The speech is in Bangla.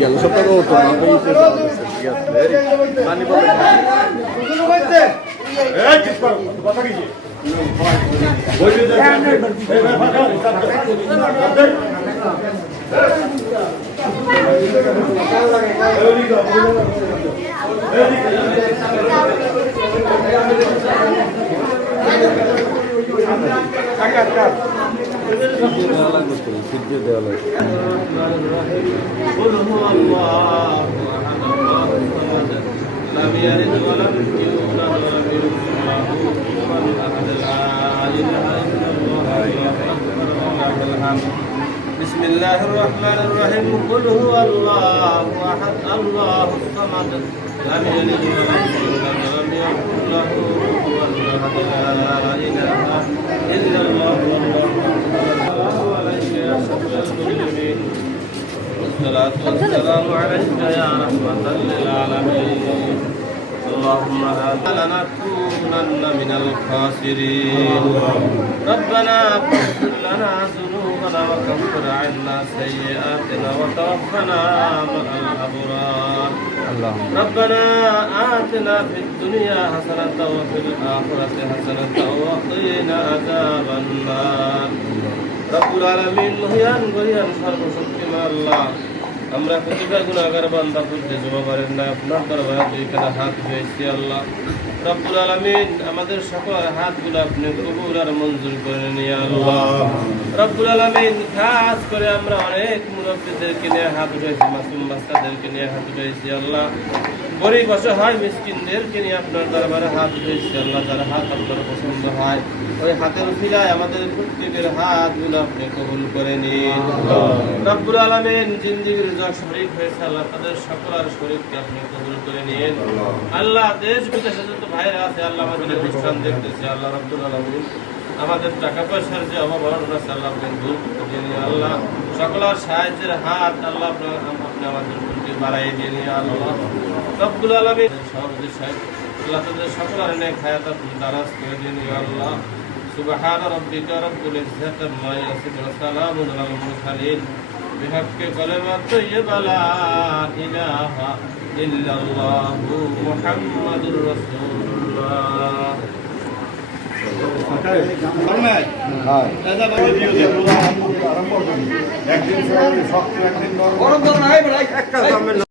গেল সপ্তাহে দেওয়া লাগে لم يلد ولم يولد ولم يكن له كفوا احد لا اله الا الله بسم الله الرحمن الرحيم قل هو الله احد الله الصمد لم يلد ولم يولد ولم يكن له كفوا احد لا اله الا الله والله عليك يا شفيع المسلمين والصلاة والسلام عليك يا رحمة للعالمين اللهم هذا لنكونن من الخاسرين ربنا اغفر لنا ذنوبنا وكفر عنا سيئاتنا وتوفنا مع الأبرار ربنا آتنا في الدنيا حسنة وفي الآخرة حسنة وقنا عذاب النار رب العالمين মহিয়ান গরিয়ান সর্বশক্তিমান আল্লাহ আমরা প্রতিটা গুনাহগার বান্দা বুঝতে জমা করেন না আপনার দরবারে দুইখানা হাত হয়েছে আল্লাহ রব্বুল আলামিন আমাদের সকল হাতগুলো আপনি কবুল আর মঞ্জুর করে নিয়ে আল্লাহ রব্বুল আলামিন খাস করে আমরা অনেক মুরব্বিদেরকে নিয়ে হাত উঠাইছি মাসুম বাচ্চাদেরকে নিয়ে হাত উঠাইছি আল্লাহ গরিব অসহায় মিসকিনদেরকে নিয়ে আপনার দরবারে হাত উঠাইছি আল্লাহ যারা হাত আপনার পছন্দ হয় ওই হাতের উসিলায় আমাদের প্রত্যেকের হাতগুলো আপনি কবুল করে নিন রব্বুল আলামিন জিন্দেগীর যা শরীক হয়েছে আল্লাহ তাদের সকলের শরীরকে আপনি কবুল করে নিন আল্লাহ দেশ বিদেশে যত ভাইরা আছে আল্লাহ আমাদের অনুষ্ঠান দেখতেছে আল্লাহ রব্বুল আলামিন আমাদের টাকা পয়সার যে অভাব আছে আল্লাহ আপনি দূর করে নিন আল্লাহ সকলের সাহায্যের হাত আল্লাহ আপনি আমাদের প্রতি বাড়াই দিয়ে নিন আল্লাহ রব্বুল আলামিন সভাপতি সাহেব আল্লাহ তাদের সকলের নেক হায়াত আপনি দারাজ করে দিন আল্লাহ سبحان ربك رب العزة عما يصفون وسلام على المرسلين بحق كلمة طيبة لا إله إلا الله محمد رسول الله একদিন